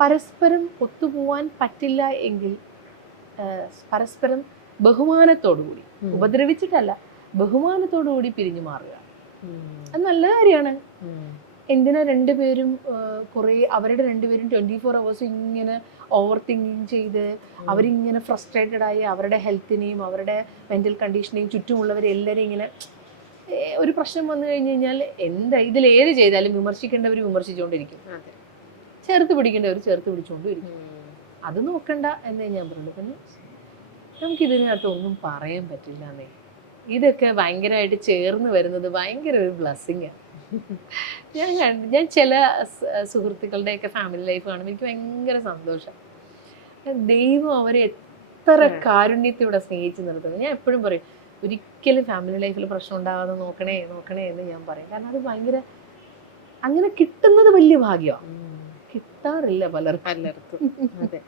പരസ്പരം ഒത്തുപോവാൻ പറ്റില്ല എങ്കിൽ പരസ്പരം ബഹുമാനത്തോടുകൂടി, ഉപദ്രവിച്ചിട്ടല്ല, ബഹുമാനത്തോടുകൂടി പിരിഞ്ഞു മാറുക. അത് നല്ല കാര്യമാണ്. എന്തിനാ രണ്ടുപേരും കുറേ അവരുടെ രണ്ടുപേരും 24 hours ഇങ്ങനെ ഓവർ തിങ്കിങ് ചെയ്ത് അവരിങ്ങനെ ഫ്രസ്ട്രേറ്റഡ് ആയി അവരുടെ ഹെൽത്തിനെയും അവരുടെ മെൻ്റൽ കണ്ടീഷനെയും ചുറ്റുമുള്ളവരെല്ലാവരും ഇങ്ങനെ ഒരു പ്രശ്നം വന്നു കഴിഞ്ഞ് കഴിഞ്ഞാൽ എന്താ ഇതിലേത് ചെയ്താലും വിമർശിക്കേണ്ടവർ വിമർശിച്ചുകൊണ്ടിരിക്കും, ചേർത്ത് പിടിക്കേണ്ടവർ ചേർത്ത് പിടിച്ചുകൊണ്ടിരിക്കും. അത് നോക്കണ്ട എന്നേ ഞാൻ പറയുള്ളൂ. പിന്നെ നമുക്കിതിനകത്ത് ഒന്നും പറയാൻ പറ്റില്ല എന്നേ. ഇതൊക്കെ ഭയങ്കരമായിട്ട് ചേർന്ന് വരുന്നത് ഭയങ്കര ഒരു ബ്ലെസ്സിങ്ങാണ്. ഞാൻ ചില സുഹൃത്തുക്കളുടെയൊക്കെ ഫാമിലി ലൈഫ് കാണുമ്പോൾ എനിക്ക് ഭയങ്കര സന്തോഷം. ദൈവം അവരെ എത്ര കാരുണ്യത്തോടെ സ്നേഹിച്ച് നിർത്തുന്നത്. ഞാൻ എപ്പോഴും പറയും, ഒരിക്കലും ഫാമിലി ലൈഫിൽ പ്രശ്നം ഉണ്ടാകാതെ നോക്കണേ എന്ന് ഞാൻ പറയും. കാരണം അത് ഭയങ്കര അങ്ങനെ കിട്ടുന്നത് വലിയ ഭാഗ്യമാണ്, കിട്ടാറില്ല പലർക്കും. അതെ.